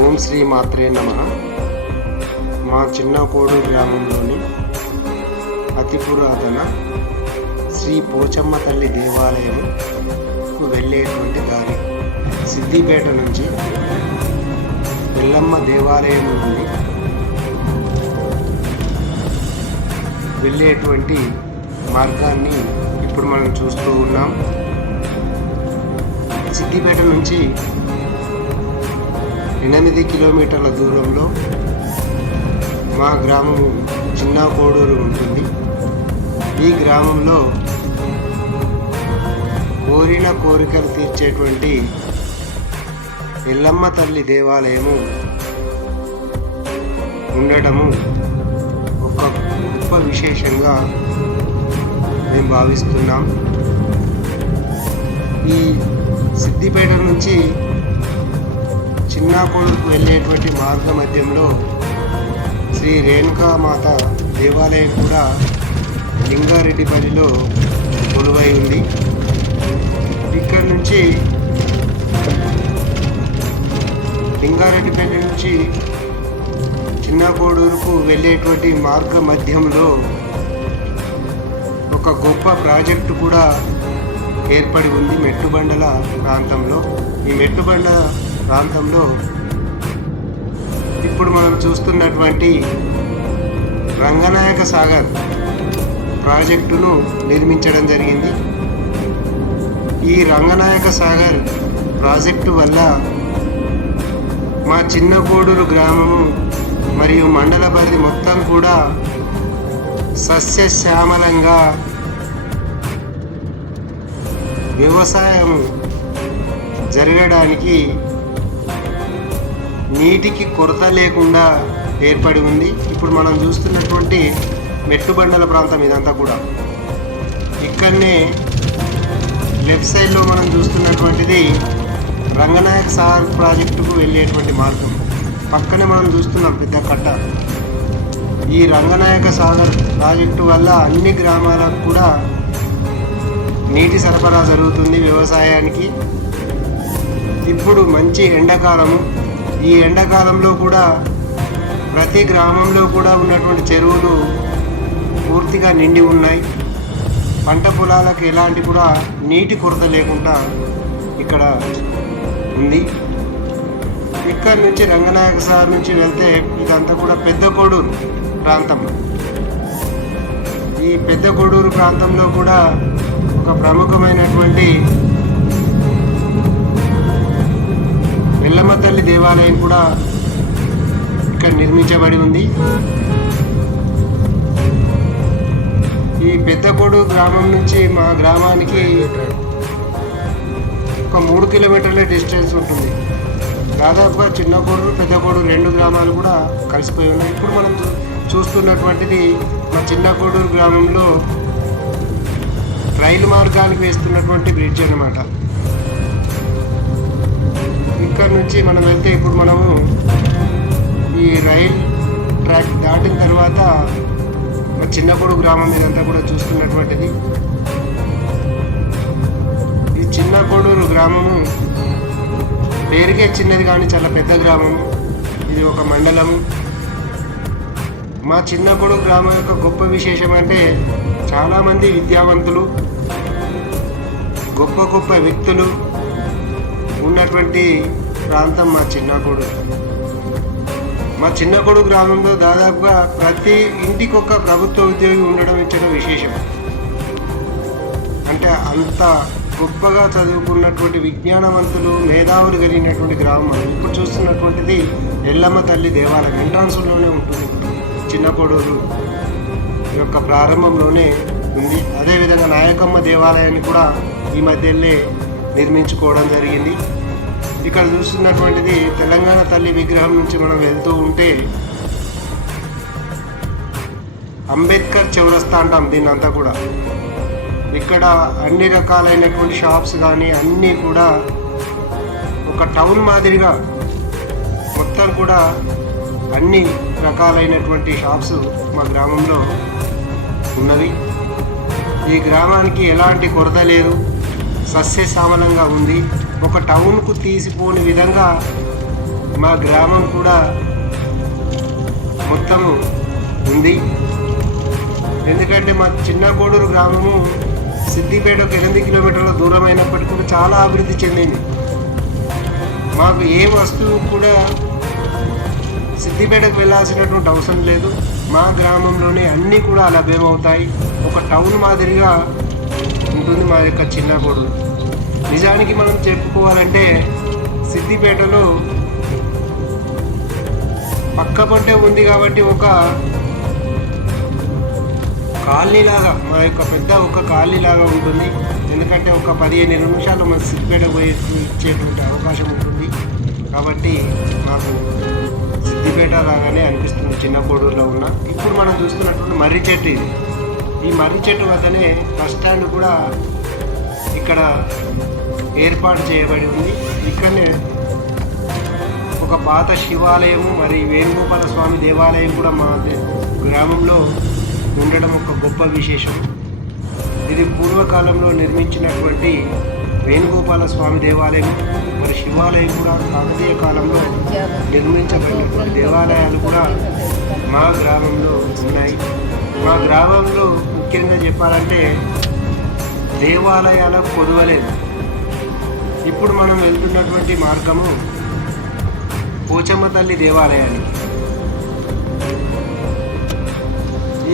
ఓం శ్రీ మాత్రే నమః. మా చిన్నకోడు గ్రామంలోని అతి పురాతన శ్రీ పోచమ్మ తల్లి దేవాలయంకు వెళ్ళేటువంటి దారి సిద్దిపేట నుంచి ఎల్లమ్మ దేవాలయం నుండి వెళ్ళేటువంటి మార్గాన్ని ఇప్పుడు మనం చూస్తూ ఉన్నాం. సిద్దిపేట నుంచి 8 కిలోమీటర్ల దూరంలో మా గ్రామం చిన్న కోడూరు ఉంటుంది. ఈ గ్రామంలో కోరిన కోరికలు తీర్చేటువంటి ఎల్లమ్మ తల్లి దేవాలయము ఉండటము ఒక గొప్ప విశేషంగా మేము భావిస్తున్నాం. ఈ సిద్దిపేట నుంచి చిన్న కోడూరుకు వెళ్ళేటువంటి మార్గ మధ్యంలో శ్రీ రేణుకామాత దేవాలయం కూడా లింగారెడ్డిపల్లిలో కొలువై ఉంది. ఇక్కడి నుంచి లింగారెడ్డిపల్లి నుంచి చిన్న కోడూరుకు వెళ్ళేటువంటి మార్గ మధ్యంలో ఒక గొప్ప ప్రాజెక్టు కూడా ఏర్పడి ఉంది మెట్టుబండల ప్రాంతంలో. ఈ మెట్టుబండ ప్రాంతంలో ఇప్పుడు మనం చూస్తున్నటువంటి రంగనాయక సాగర్ ప్రాజెక్టును నిర్మించడం జరిగింది. ఈ రంగనాయక సాగర్ ప్రాజెక్టు వల్ల మా చిన్న కోడూరు గ్రామము మరియు మండల పరిధి మొత్తం కూడా సస్యశ్యామలంగా వ్యవసాయం జరగడానికి నీటికి కొరత లేకుండా ఏర్పడి ఉంది. ఇప్పుడు మనం చూస్తున్నటువంటి మెట్టుబండల ప్రాంతం ఇదంతా కూడా. ఇక్కడనే లెఫ్ట్ సైడ్లో మనం చూస్తున్నటువంటిది రంగనాయక సాగర్ ప్రాజెక్టుకు వెళ్ళేటువంటి మార్గం. పక్కనే మనం చూస్తున్నాం పెద్ద కట్ట. ఈ రంగనాయక సాగర్ ప్రాజెక్టు వల్ల అన్ని గ్రామాలకు కూడా నీటి సరఫరా జరుగుతుంది వ్యవసాయానికి. ఇప్పుడు మంచి ఎండాకాలము. ఈ ఎండాకాలంలో కూడా ప్రతి గ్రామంలో కూడా ఉన్నటువంటి చెరువులు పూర్తిగా నిండి ఉన్నాయి. పంట పొలాలకు ఎలాంటి కూడా నీటి కొరత లేకుండా ఇక్కడ ఉంది. ఇక్కడ నుంచి రంగనాయక సాగర్ నుంచి వెళ్తే ఇదంతా కూడా పెద్ద కోడూరు ప్రాంతం. ఈ పెద్ద కోడూరు ప్రాంతంలో కూడా ఒక ప్రముఖమైనటువంటి ఎల్లమ్మ తల్లి దేవాలయం కూడా ఇక్కడ నిర్మించబడి ఉంది. ఈ పెద్దకోడు గ్రామం నుంచి మా గ్రామానికి ఒక 3 కిలోమీటర్ల డిస్టెన్స్ ఉంటుంది. దాదాపుగా చిన్న కోడూరు పెద్ద కోడూరు 2 గ్రామాలు కూడా కలిసిపోయి ఉన్నాయి. ఇప్పుడు మనం చూస్తున్నటువంటిది మా చిన్న కోడూరు గ్రామంలో రైలు మార్గానికి వేస్తున్నటువంటి బ్రిడ్జ్ అన్నమాట. ఇక్కడ నుంచి మనం వెళ్తే ఇప్పుడు మనము ఈ రైల్ ట్రాక్ దాటిన తర్వాత చిన్నకోడు గ్రామం ఇదంతా కూడా చూస్తున్నటువంటిది. ఈ చిన్న కోడూరు గ్రామము పేరుకే చిన్నది కానీ చాలా పెద్ద గ్రామము. ఇది ఒక మండలము. మా చిన్నకోడు గ్రామం యొక్క గొప్ప విశేషం అంటే చాలామంది విద్యావంతులు గొప్ప గొప్ప వ్యక్తులు ఉన్నటువంటి ప్రాంతం మా చిన్నకోడు. మా చిన్నకోడు గ్రామంలో దాదాపుగా ప్రతి ఇంటికి ఒక ప్రభుత్వ ఉద్యోగి ఉండడం ఇచ్చడం విశేషం. అంటే అంత గొప్పగా చదువుకున్నటువంటి విజ్ఞానవంతులు మేధావులు కలిగినటువంటి గ్రామం. ఇప్పుడు చూస్తున్నటువంటిది ఎల్లమ్మ తల్లి దేవాలయం ఎంట్రన్స్లోనే ఉంటుంది. చిన్నకోడూరు యొక్క ప్రారంభంలోనే ఉంది. అదేవిధంగా నాయకమ్మ దేవాలయాన్ని కూడా ఈ మధ్యనే నిర్మించుకోవడం జరిగింది. ఇక్కడ చూస్తున్నటువంటిది తెలంగాణ తల్లి విగ్రహం నుంచి మనం వెళ్తూ ఉంటే అంబేద్కర్ చౌరస్తా అంటాం దీన్ని అంతా కూడా. ఇక్కడ అన్ని రకాలైనటువంటి షాప్స్ కానీ అన్నీ కూడా ఒక టౌన్ మాదిరిగా మొత్తం కూడా అన్ని రకాలైనటువంటి షాప్స్ మా గ్రామంలో ఉన్నవి. ఈ గ్రామానికి ఎలాంటి కొరత లేదు, సస్యశ్యామలంగా ఉంది. ఒక టౌన్కు తీసిపోని విధంగా మా గ్రామం కూడా మొత్తము ఉంది. ఎందుకంటే మా చిన్న కోడూరు గ్రామము సిద్దిపేటకు 8 కిలోమీటర్ల దూరం అయినప్పటికీ కూడా చాలా అభివృద్ధి చెందింది. మాకు ఏ వస్తువు కూడా సిద్దిపేటకు వెళ్ళాల్సినటువంటి అవసరం లేదు. మా గ్రామంలోనే అన్నీ కూడా లభ్యమవుతాయి. ఒక టౌన్ మాదిరిగా ఉంటుంది మా యొక్క చిన్న కోడూరు. నిజానికి మనం చెప్పుకోవాలంటే సిద్దిపేటలో పక్క పంటే ఉంది కాబట్టి ఒక కాలనీలాగా, మా యొక్క పెద్ద ఒక కాలనీలాగా ఉంటుంది. ఎందుకంటే ఒక 15 నిమిషాలు మన సిద్దిపేట పోయి ఇచ్చేటువంటి అవకాశం ఉంటుంది. కాబట్టి మాకు సిద్దిపేట లాగానే అనిపిస్తుంది చిన్న కోడూరులో ఉన్న. ఇప్పుడు మనం చూస్తున్నటువంటి మర్రి చెట్టు ఇది. ఈ మర్రి చెట్టు వద్దనే బస్ స్టాండ్ కూడా ఇక్కడ ఏర్పాటు చేయబడి ఉంది. ఇక్కడనే ఒక పాత శివాలయము మరి వేణుగోపాల స్వామి దేవాలయం కూడా మా గ్రామంలో ఉండడం ఒక గొప్ప విశేషం. ఇది పూర్వకాలంలో నిర్మించినటువంటి వేణుగోపాల స్వామి దేవాలయం మరి శివాలయం కూడా కాకతీయ కాలంలో నిర్మించబడినటువంటి దేవాలయాలు కూడా మా గ్రామంలో ఉన్నాయి. మా గ్రామంలో ముఖ్యంగా చెప్పాలంటే దేవాలయాల కొదవలేదు. ఇప్పుడు మనం వెళ్తున్నటువంటి మార్గము పోచమ్మ తల్లి దేవాలయానికి.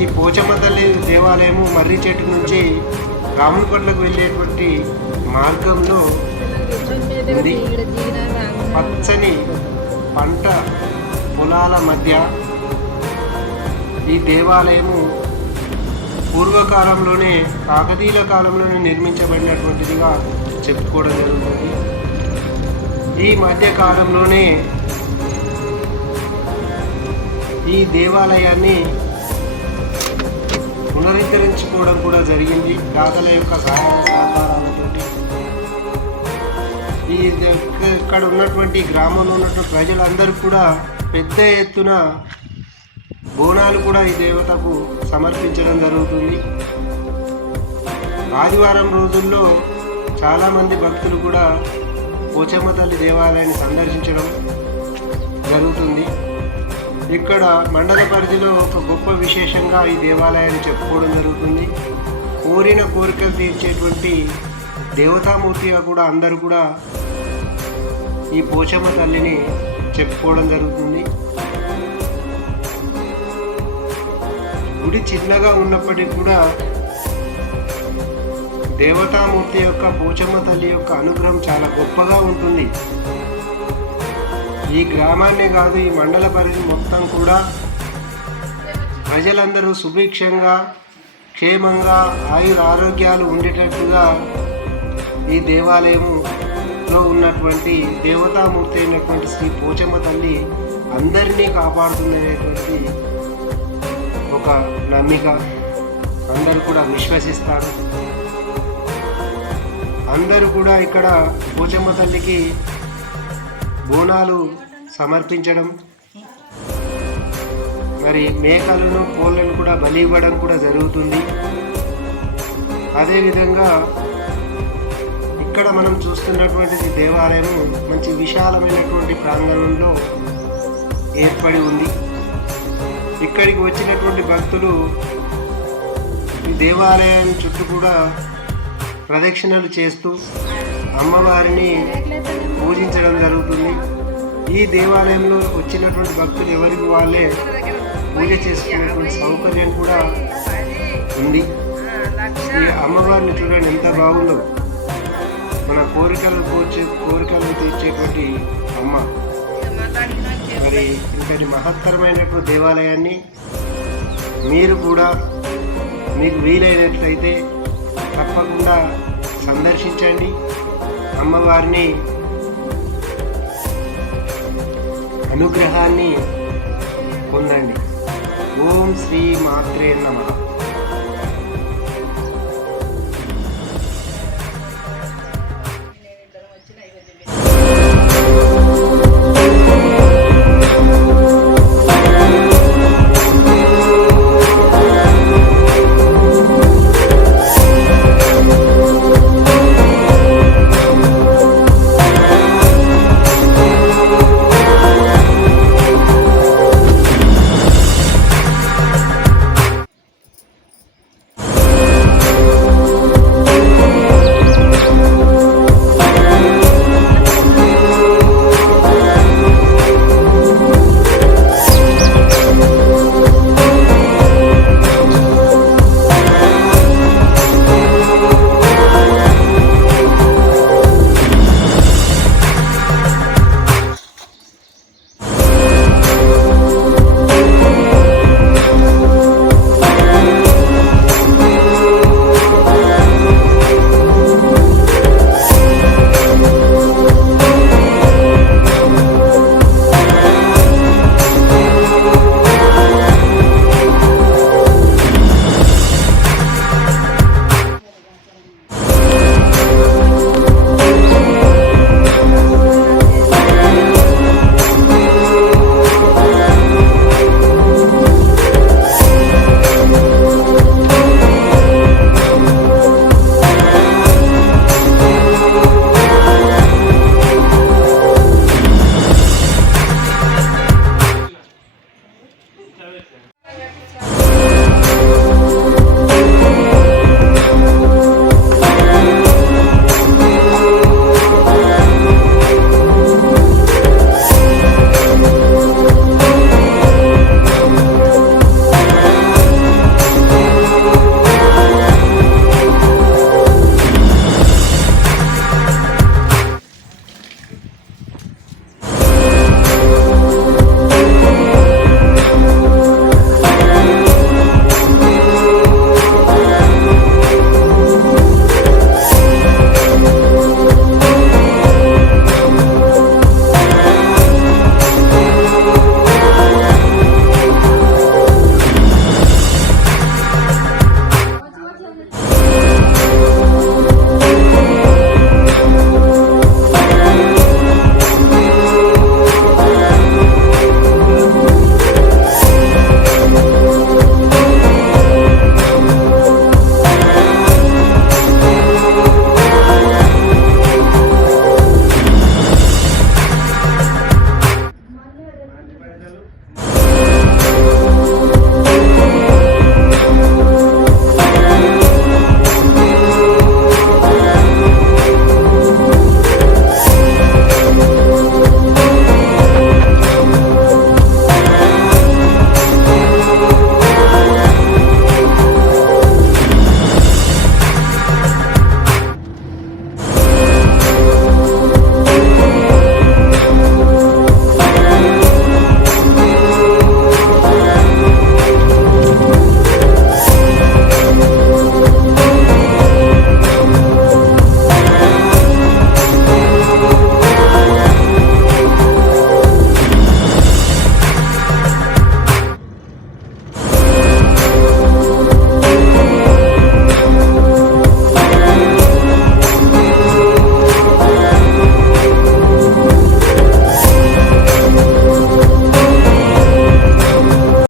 ఈ పోచమ్మ తల్లి దేవాలయము మర్రి చెట్టు నుంచి రాములపట్లకు వెళ్ళేటువంటి మార్గంలో ఉంది. పచ్చని పంట పొలాల మధ్య ఈ దేవాలయము పూర్వకాలంలోనే కాకతీయుల కాలంలోనే నిర్మించబడినటువంటిదిగా చెప్పుకోవడం జరుగుతుంది. ఈ మధ్య కాలంలోనే ఈ దేవాలయాన్ని పునరుద్ధరించుకోవడం కూడా జరిగింది దాతల యొక్క సహాయ సహకారాలతో. ఇక్కడ ఉన్నటువంటి గ్రామంలో ఉన్నటువంటి ప్రజలందరూ కూడా పెద్ద ఎత్తున బోనాలు కూడా ఈ దేవతకు సమర్పించడం జరుగుతుంది. ఆదివారం రోజుల్లో చాలామంది భక్తులు కూడా పోచమ్మ తల్లి దేవాలయాన్ని సందర్శించడం జరుగుతుంది. ఇక్కడ మండల పరిధిలో ఒక గొప్ప విశేషంగా ఈ దేవాలయాన్ని చెప్పుకోవడం జరుగుతుంది. కోరిన కోరికలు తీర్చేటువంటి దేవతామూర్తిగా కూడా అందరూ కూడా ఈ పోచమ్మ తల్లిని చెప్పుకోవడం జరుగుతుంది. గుడి చిన్నగా ఉన్నప్పటికీ కూడా దేవతామూర్తి యొక్క పోచమ్మ తల్లి యొక్క అనుగ్రహం చాలా గొప్పగా ఉంటుంది. ఈ గ్రామాన్నే కాదు ఈ మండల పరిధి మొత్తం కూడా ప్రజలందరూ సుభిక్షంగా క్షేమంగా ఆరోగ్యాలు ఉండేటట్టుగా ఈ దేవాలయంలో ఉన్నటువంటి దేవతామూర్తి అయినటువంటి శ్రీ పోచమ్మ తల్లి అందరినీ కాపాడుతుందనేటువంటి ఒక నమ్మిక. అందరూ కూడా విశ్వసిస్తారు. అందరూ కూడా ఇక్కడ పోచమ్మ తల్లికి బోనాలు సమర్పించడం మరి మేకలను కోళ్ళను కూడా బలి ఇవ్వడం కూడా జరుగుతుంది. అదేవిధంగా ఇక్కడ మనం చూస్తున్నటువంటి దేవాలయం మంచి విశాలమైనటువంటి ప్రాంగణంలో ఏర్పడి ఉంది. ఇక్కడికి వచ్చినటువంటి భక్తులు ఈ దేవాలయం చుట్టూ కూడా ప్రదక్షిణలు చేస్తూ అమ్మవారిని పూజించడం జరుగుతుంది. ఈ దేవాలయంలో వచ్చినటువంటి భక్తులు ఎవరికి వాళ్ళే పూజ చేసుకునేటువంటి సౌకర్యం కూడా ఉంది. ఈ అమ్మవారిని చూడండి ఎంత బాగుందో. మన కోరికలను తీర్చేటువంటి అమ్మ. మరి ఇంతటి మహత్తరమైనటువంటి దేవాలయాన్ని మీరు కూడా మీకు వీలైనట్లయితే తప్పకుండా సందర్శించండి. అమ్మవారిని అనుగ్రహాన్ని పొందండి. ఓం శ్రీ మాత్రే నమః.